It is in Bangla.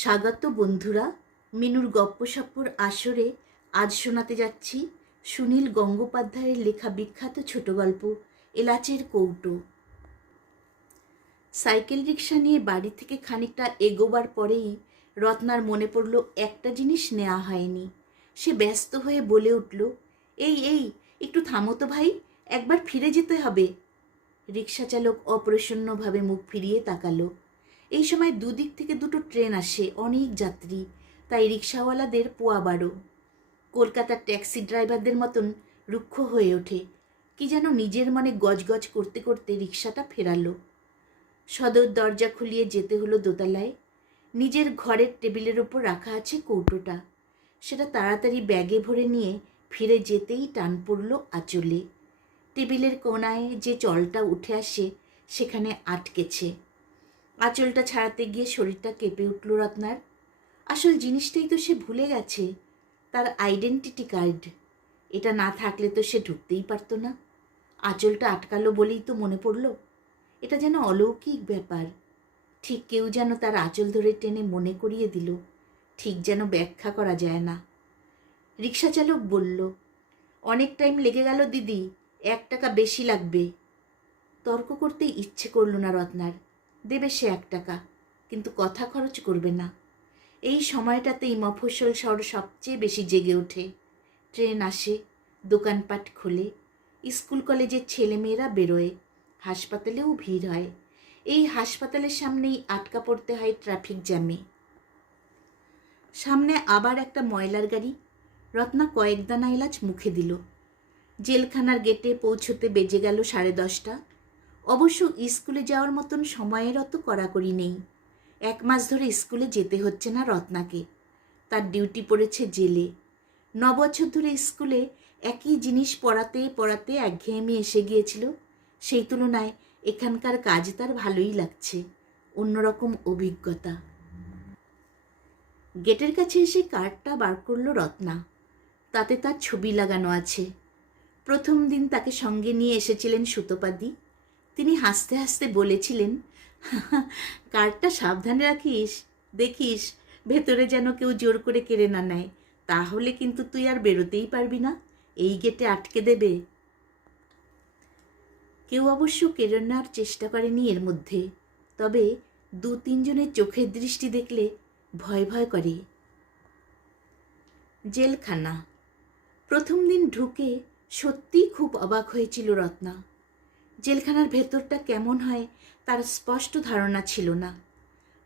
স্বাগত বন্ধুরা, মিনুর গপ্পসপ্পর আসরে আজ শোনাতে যাচ্ছি সুনীল গঙ্গোপাধ্যায়ের লেখা বিখ্যাত ছোট গল্প এলাচের কৌটো। সাইকেল রিক্সা নিয়ে বাড়ি থেকে খানিকটা এগোবার পরেই রত্নার মনে পড়ল একটা জিনিস নেওয়া হয়নি। সে ব্যস্ত হয়ে বলে উঠল, এই এই একটু থামো তো ভাই, একবার ফিরে যেতে হবে। রিক্সা চালক অপ্রসন্নভাবে মুখ ফিরিয়ে তাকালো। এই সময় দুদিক থেকে দুটো ট্রেন আসে, অনেক যাত্রী, তাই রিক্সাওয়ালাদের পোয়াবারো। কলকাতার ট্যাক্সি ড্রাইভারদের মতন রুক্ষ হয়ে ওঠে। কি যেন নিজের মনে গজগজ করতে করতে রিক্সাটা ফেরালো। সদর দরজা খুলিয়ে যেতে হলো দোতলায়। নিজের ঘরের টেবিলের ওপর রাখা আছে কৌটোটা। সেটা তাড়াতাড়ি ব্যাগে ভরে নিয়ে ফিরে যেতেই টান পড়ল আঁচলে। টেবিলের কোণায় যে জলটা উঠে আসে সেখানে আটকেছে। আঁচলটা ছাড়াতে গিয়ে শরীরটা কেঁপে উঠল রত্নার। আসল জিনিসটাই তো সে ভুলে গেছে, তার আইডেন্টিটি কার্ড। এটা না থাকলে তো সে ঢুকতেই পারতো না। আঁচলটা আটকালো বলেই তো মনে পড়ল। এটা যেন অলৌকিক ব্যাপার। ঠিক কেউ যেন তার আঁচল ধরে টেনে মনে করিয়ে দিল, ঠিক যেন ব্যাখ্যা করা যায় না। রিক্সা চালক বলল, অনেক টাইম লেগে গেল দিদি, 1 টাকা বেশি লাগবে। তর্ক করতে ইচ্ছে করল না রত্নার। দেবে সে 1 টাকা, কিন্তু কথা খরচ করবে না। এই সময়টাতেই মফস্বল শহর সবচেয়ে বেশি জেগে ওঠে। ট্রেন আসে, দোকানপাট খোলে, স্কুল কলেজের ছেলেমেয়েরা বেরোয়, হাসপাতালেও ভিড় হয়। এই হাসপাতালের সামনেই আটকা পড়তে হয় ট্রাফিক জ্যামে। সামনে আবার একটা ময়লার গাড়ি। রত্না কয়েক দানা এলাচ মুখে দিল। জেলখানার গেটে পৌঁছতে বেজে গেল 10:30। অবশ্য স্কুলে যাওয়ার মতন সময়ের অত কড়াকড়ি নেই। 1 মাস ধরে স্কুলে যেতে হচ্ছে না রত্নাকে। তার ডিউটি পড়েছে জেলে। 9 বছর ধরে স্কুলে একই জিনিস পড়াতে পড়াতে একঘেয়েমি এসে গিয়েছিল। সেই তুলনায় এখানকার কাজ তার ভালোই লাগছে, অন্যরকম অভিজ্ঞতা। গেটের কাছে এসে কার্ডটা বার করল রত্না। তাতে তার ছবি লাগানো আছে। প্রথম দিন তাকে সঙ্গে নিয়ে এসেছিলেন সুতোপাদি। তিনি হাসতে হাসতে বলেছিলেন, কার্ডটা সাবধানে রাখিস, দেখিস ভেতরে যেন কেউ জোর করে কেড়ে না নেয়, তাহলে কিন্তু তুই আর বেরোতেই পারবি না, এই গেটে আটকে দেবে। কেউ অবশ্য কেড়ে নেওয়ার চেষ্টা করেনি এর মধ্যে, তবে 2-3 জনের চোখের দৃষ্টি দেখলে ভয় ভয় করে। জেলখানা। প্রথম দিন ঢুকে সত্যিই খুব অবাক হয়েছিল রত্না। জেলখানার ভেতরটা কেমন হয় তার স্পষ্ট ধারণা ছিল না।